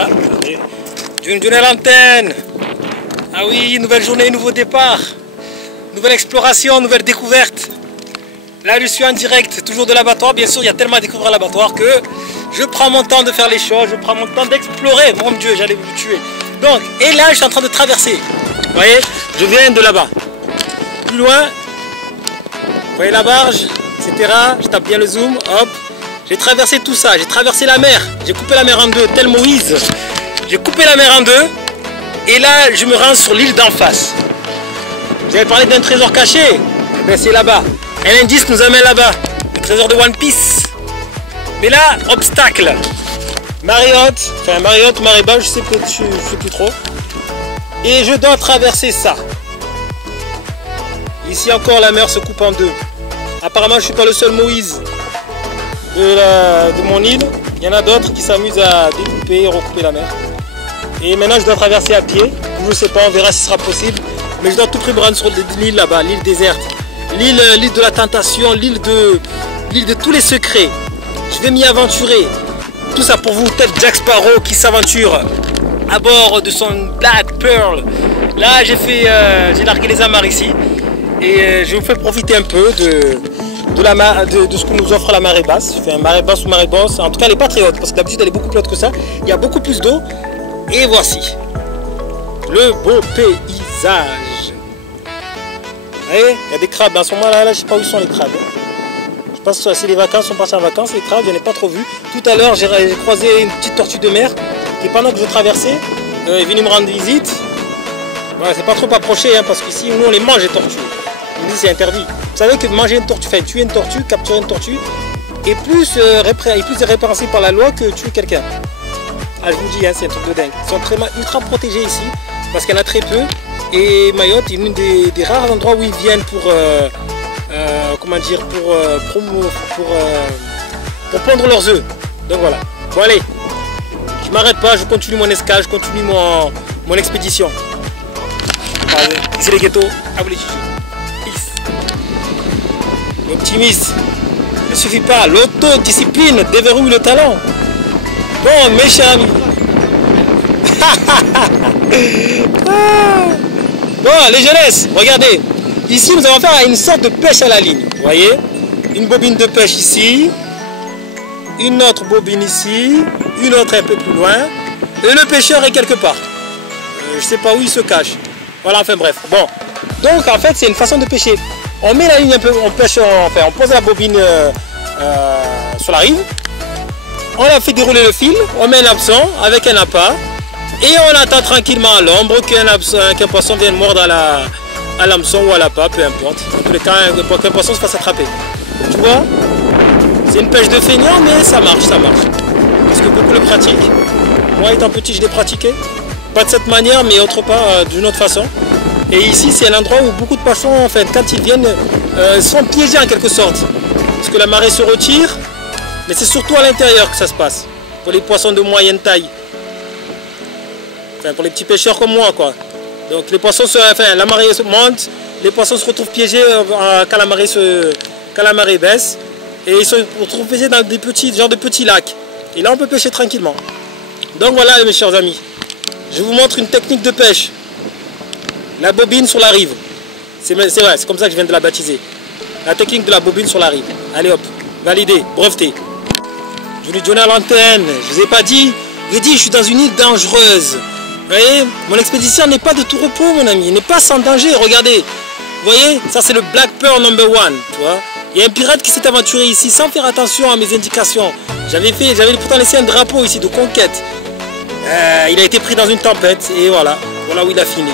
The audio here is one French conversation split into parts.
Voilà. D'une journée à l'antenne. Ah oui, nouvelle journée, nouveau départ. Nouvelle exploration, nouvelle découverte. Là, je suis en direct, toujours de l'abattoir. Bien sûr, il y a tellement à découvrir à l'abattoir que je prends mon temps de faire les choses. Je prends mon temps d'explorer. Mon Dieu, j'allais vous tuer. Donc, et là, je suis en train de traverser. Vous voyez, je viens de là-bas. Plus loin, vous voyez la barge, etc. Je tape bien le zoom, hop. J'ai traversé tout ça, j'ai traversé la mer. J'ai coupé la mer en deux, tel Moïse. J'ai coupé la mer en deux. Et là, je me rends sur l'île d'en face. Vous avez parlé d'un trésor caché? Eh bien, c'est là-bas. Un indice nous amène là-bas. Le trésor de One Piece. Mais là, obstacle. Marée haute, enfin marée haute, marée basse, je sais plus trop. Et je dois traverser ça. Ici encore, la mer se coupe en deux. Apparemment, je ne suis pas le seul Moïse de mon île. Il y en a d'autres qui s'amusent à découper et recouper la mer. Et maintenant, je dois traverser à pied. Je ne sais pas, on verra si ce sera possible. Mais je dois tout prix me rendre sur l'île là-bas, l'île déserte. L'île de la tentation, l'île de tous les secrets. Je vais m'y aventurer. Tout ça pour vous, peut-être Jack Sparrow qui s'aventure à bord de son Black Pearl. Là, j'ai largué les amarres ici. Et je vous fais profiter un peu de ce que nous offre la marée basse. Je fais une marée basse ou marée basse. En tout cas, elle n'est pas très haute parce que d'habitude, elle est beaucoup plus haute que ça. Il y a beaucoup plus d'eau. Et voici le beau paysage. Vous voyez, il y a des crabes. En ce moment-là, je ne sais pas où sont les crabes. Je pense que c'est les vacances, sont partis en vacances. Les crabes, je n'en ai pas trop vu. Tout à l'heure, j'ai croisé une petite tortue de mer qui, pendant que je traversais, est venue me rendre visite. Voilà, c'est pas trop approché hein, parce qu'ici, nous, on les mange, les tortues. On dit c'est interdit. Vous savez que manger une tortue, enfin tuer une tortue, capturer une tortue, est plus répréhensible par la loi que tuer quelqu'un. Ah, je vous dis, hein, c'est un truc de dingue. Ils sont ultra protégés ici parce qu'il y en a très peu. Et Mayotte est l'un des rares endroits où ils viennent pour pondre leurs œufs. Donc voilà. Bon allez, je m'arrête pas, je continue mon escale, je continue mon expédition. Allez, ici les ghettos, à vous les chichis. L'optimisme ne suffit pas, l'autodiscipline déverrouille le talent. Bon, mes chers amis. Bon, les jeunesses, regardez. Ici, nous allons faire une sorte de pêche à la ligne. Vous voyez? Une bobine de pêche ici. Une autre bobine ici. Une autre un peu plus loin. Et le pêcheur est quelque part. Je ne sais pas où il se cache. Voilà, enfin bref. Bon. Donc, en fait, c'est une façon de pêcher. On met la ligne un peu, on pêche, enfin, on pose la bobine sur la rive. On a fait dérouler le fil, on met un hameçon avec un appât et on attend tranquillement à l'ombre qu'un poisson vienne mordre à l'hameçon ou à l'appât, peu importe. En tous les cas, qu'un poisson se fasse attraper. Tu vois? C'est une pêche de feignant, mais ça marche, ça marche. Parce que beaucoup le pratiquent. Moi, étant petit, je l'ai pratiqué. Pas de cette manière, mais autre part, d'une autre façon. Et ici, c'est un endroit où beaucoup de poissons, en fait, quand ils viennent, sont piégés en quelque sorte. Parce que la marée se retire. Mais c'est surtout à l'intérieur que ça se passe. Pour les poissons de moyenne taille. Enfin, pour les petits pêcheurs comme moi, quoi. Donc les poissons, la marée monte, les poissons se retrouvent piégés quand la marée baisse. Et ils se retrouvent piégés dans des petits lacs. Et là, on peut pêcher tranquillement. Donc voilà, mes chers amis. Je vous montre une technique de pêche. La bobine sur la rive. C'est vrai, c'est comme ça que je viens de la baptiser. La technique de la bobine sur la rive. Allez hop, validé, breveté. Je vous ai à l'antenne, je vous ai pas dit, je suis dans une île dangereuse. Vous voyez, mon expédition n'est pas de tout repos, mon ami, elle n'est pas sans danger, regardez. Vous voyez, ça c'est le Black Pearl No. 1, tu vois. Il y a un pirate qui s'est aventuré ici sans faire attention à mes indications. J'avais pourtant laissé un drapeau ici de conquête. Il a été pris dans une tempête et voilà où il a fini.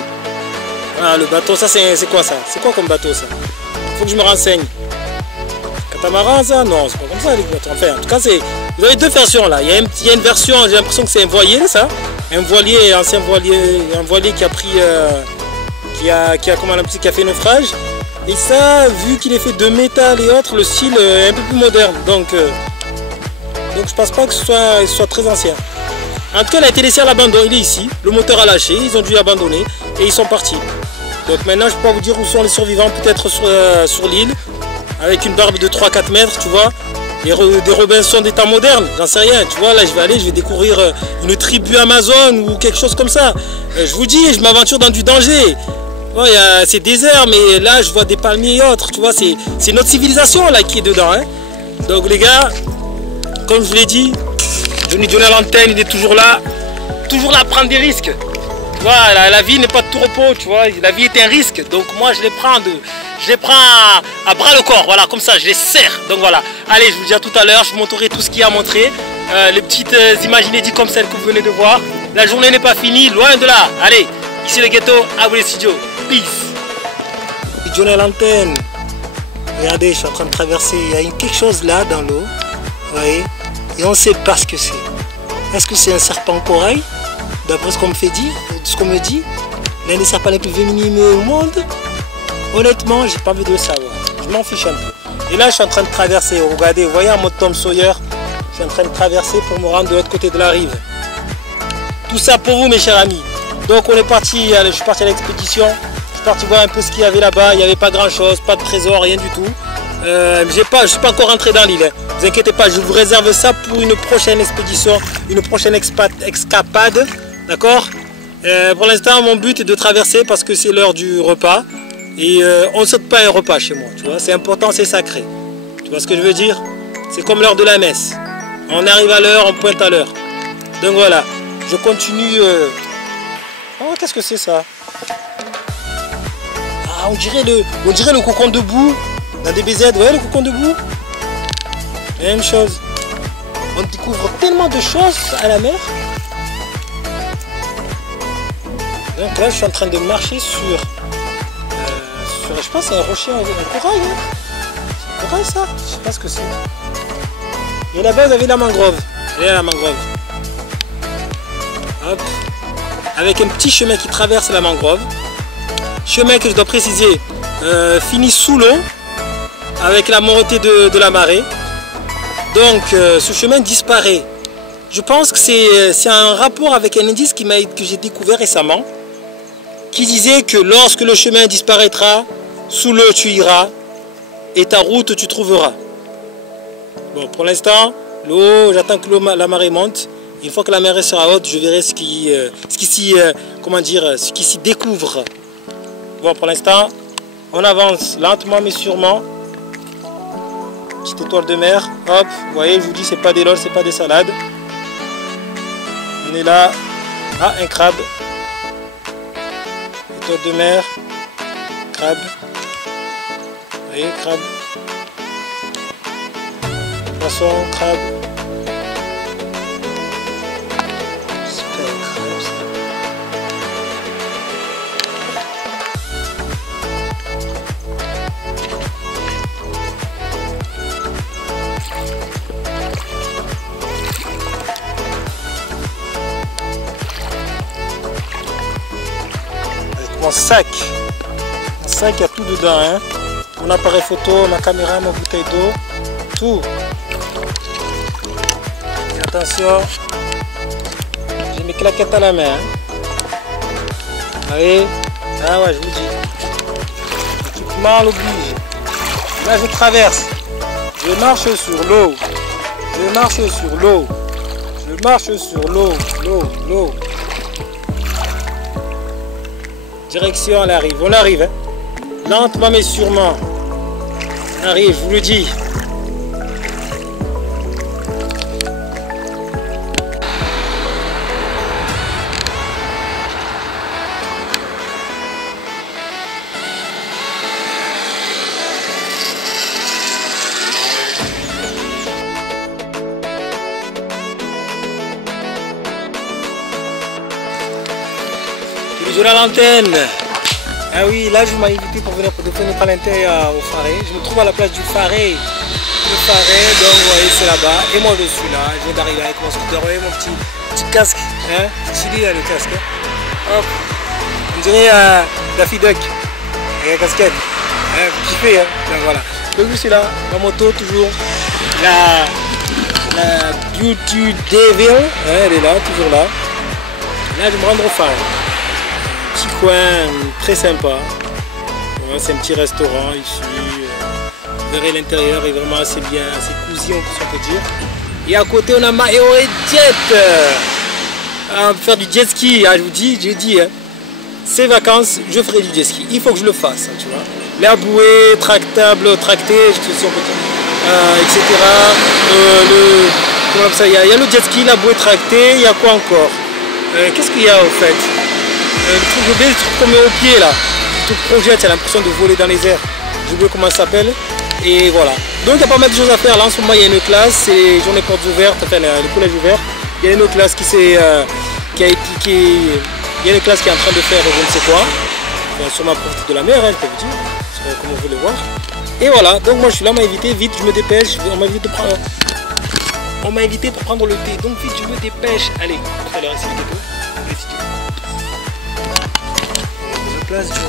Voilà, le bateau, ça c'est quoi ça? C'est quoi comme bateau ça? Il faut que je me renseigne. Catamaran ça? Non, c'est pas comme ça les bateaux. Enfin, en tout cas, vous avez deux versions là. Il y a une version, j'ai l'impression que c'est un voilier ça. Un ancien voilier qui a pris, qui a fait naufrage. Et ça, vu qu'il est fait de métal et autres, le style est un peu plus moderne. Donc je pense pas que ce soit très ancien. En tout cas, il a été laissé à l'abandon. Il est ici. Le moteur a lâché. Ils ont dû l'abandonner et ils sont partis. Donc maintenant, je peux pas vous dire où sont les survivants. Peut-être sur l'île, avec une barbe de 3-4 mètres, tu vois. des Robinson des temps modernes, j'en sais rien. Tu vois, là, je vais découvrir une tribu Amazon ou quelque chose comme ça. Je vous dis, je m'aventure dans du danger. Ouais, c'est désert, mais là, je vois des palmiers et autres. Tu vois, c'est notre civilisation là qui est dedans. Hein. Donc, les gars, comme je vous l'ai dit, Johnny à l'antenne, il est toujours là à prendre des risques. Tu vois, la vie n'est pas de tout repos, tu vois, la vie est un risque. Donc moi, je les prends à bras le corps, voilà, comme ça, je les serre. Donc voilà, allez, je vous dis à tout à l'heure, je vous montrerai tout ce qu'il y a à montrer. Les petites images inédites comme celles que vous venez de voir. La journée n'est pas finie, loin de là. Allez, ici le ghetto, à vous les studios. Peace. Johnny à l'antenne. Regardez, je suis en train de traverser, il y a quelque chose là dans l'eau. Vous voyez, et on ne sait pas ce que c'est. Est-ce que c'est un serpent corail? D'après ce qu'on me dit, l'un des serpents les plus venimeux au monde. Honnêtement, j'ai pas envie de le savoir. Je m'en fiche un peu. Et là, je suis en train de traverser. Regardez, vous voyez en mode Tom Sawyer. Je suis en train de traverser pour me rendre de l'autre côté de la rive. Tout ça pour vous, mes chers amis. Donc, on est parti. Je suis parti à l'expédition. Je suis parti voir un peu ce qu'il y avait là-bas. Il n'y avait pas grand-chose, pas de trésor, rien du tout. Je ne suis pas encore rentré dans l'île. Hein. Ne vous inquiétez pas, je vous réserve ça pour une prochaine expédition, une prochaine escapade. D'accord? Pour l'instant, mon but est de traverser parce que c'est l'heure du repas. Et on ne saute pas un repas chez moi. Tu vois, c'est important, c'est sacré. Tu vois ce que je veux dire? C'est comme l'heure de la messe. On arrive à l'heure, on pointe à l'heure. Donc voilà, je continue. Oh, qu'est-ce que c'est ça? Ah, on dirait le cocon debout dans des BZ. Vous voyez le cocon debout? Même chose. On découvre tellement de choses à la mer. Donc là, je suis en train de marcher sur je pense que c'est un rocher, un corail. Hein. C'est un corail ça? Je sais pas ce que c'est. Et là-bas, vous avez la mangrove. Et là, la mangrove. Hop. Avec un petit chemin qui traverse la mangrove. Chemin que je dois préciser finit sous l'eau avec la montée de la marée. Donc ce chemin disparaît. Je pense que c'est un rapport avec un indice que j'ai découvert récemment qui disait que lorsque le chemin disparaîtra, sous l'eau tu iras et ta route tu trouveras. Bon, pour l'instant, l'eau, j'attends que la marée monte. Une fois que la marée sera haute, je verrai ce qui s'y découvre. Bon, pour l'instant, on avance lentement mais sûrement. Petite étoile de mer, hop, vous voyez, je vous dis, c'est pas des lols, c'est pas des salades. On est là. Ah, un crabe. Étoile de mer. Crabe. Vous voyez, crabe. Poisson, crabe. C'est pas un crabe, ça. Mon sac, il y a tout dedans, hein. Mon appareil photo, ma caméra, ma bouteille d'eau, tout. Et attention, j'ai mes claquettes à la main. Hein. Allez, ah ouais, je vous dis, l'équipement l'oblige. Là je traverse, je marche sur l'eau, je marche sur l'eau, je marche sur l'eau. Direction, on arrive, hein. Lentement mais sûrement. On arrive, je vous le dis. Toujours à l'antenne. Ah oui, là je m'ai invité pour venir prendre l'intérieur au Faré. Je me trouve à la place du Faré. Le Faré, donc vous voyez c'est là-bas. Et moi je suis là, je viens d'arriver avec mon scooter. Vous voyez mon petit casque. Hein? Chili là le casque. Hein? Hop. On dirait Daffy Duck. Avec la casquette. Hein? Vous kiffez, hein? Donc voilà. Donc je suis là, ma moto toujours. La Beauty Devil. Hein, elle est là, toujours là. Là je me rends au Faré. Petit coin très sympa. Ouais, c'est un petit restaurant ici. verrez l'intérieur est vraiment assez bien, assez cosy, on peut dire. Et à côté, on a Mario et Jet. On peut faire du jet ski, hein, je vous dis, j'ai dit, hein, ces vacances, je ferai du jet ski. Il faut que je le fasse, hein, tu vois. La bouée, tractable, tracté, si on peut dire, etc. Comment ça, il y a le jet ski, la bouée tractée, il y a quoi encore? Qu'est-ce qu'il y a au fait? Le truc qu'on met au pied là, tout projette, tu as l'impression de voler dans les airs. Je oublié comment ça s'appelle. Et voilà. Donc il y a pas mal de choses à faire. Là en ce moment il y a une classe, c'est les journées portes ouvertes, enfin les collèges ouverts. Il y a une autre classe qui s'est il y a une classe qui est en train de faire je ne sais quoi. Sur ma porte de la mer, hein, je peux vous dire, comme on veut le voir. Et voilà, donc moi je suis là, on m'a invité, vite je me dépêche, on m'a invité pour prendre le thé, donc vite je me dépêche. Allez, on va leur essayer les studios. De place, Johnny.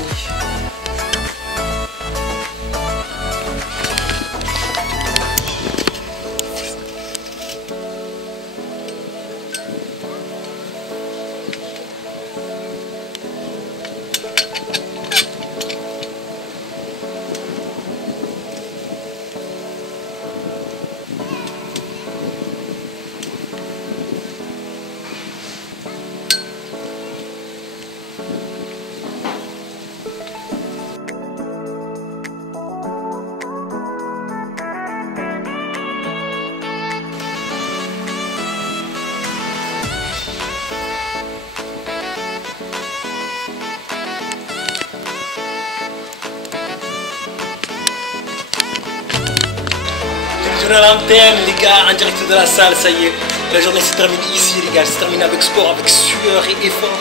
À l'antenne les gars, en direct de la salle, ça y est, la journée se termine ici les gars, se termine avec sport, avec sueur et effort,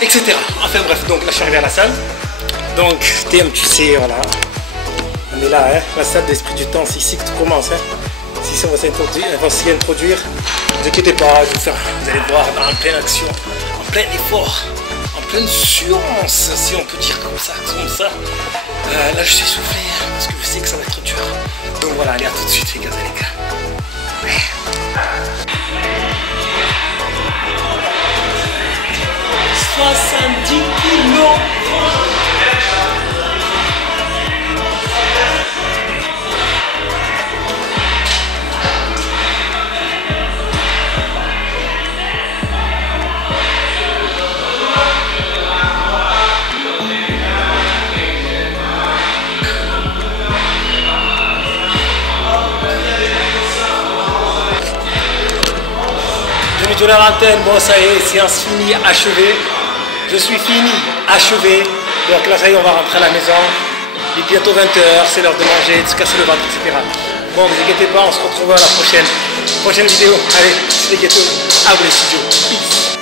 etc. Enfin bref, donc là je suis arrivé à la salle, donc TM tu sais, voilà, on est là, hein, la salle d'esprit du temps, c'est ici que tout commence, hein. Si ça va s'y introduire, ne vous inquiétez pas, vous allez voir en pleine action, en plein effort, en pleine science, si on peut dire comme ça. Là je suis soufflé parce que je sais que ça va être dur. Donc voilà, allez à tout de suite les gars. 70 kilos. Je tourne à l'antenne, bon ça y est, séance finie, achevée. Je suis fini, achevé. Donc là ça y est, on va rentrer à la maison. Il est bientôt 20h, c'est l'heure de manger, de se casser le ventre, etc. Bon, vous inquiétez pas, on se retrouve à la prochaine vidéo. Allez, c'est les gâteaux, à vous les studios. Peace.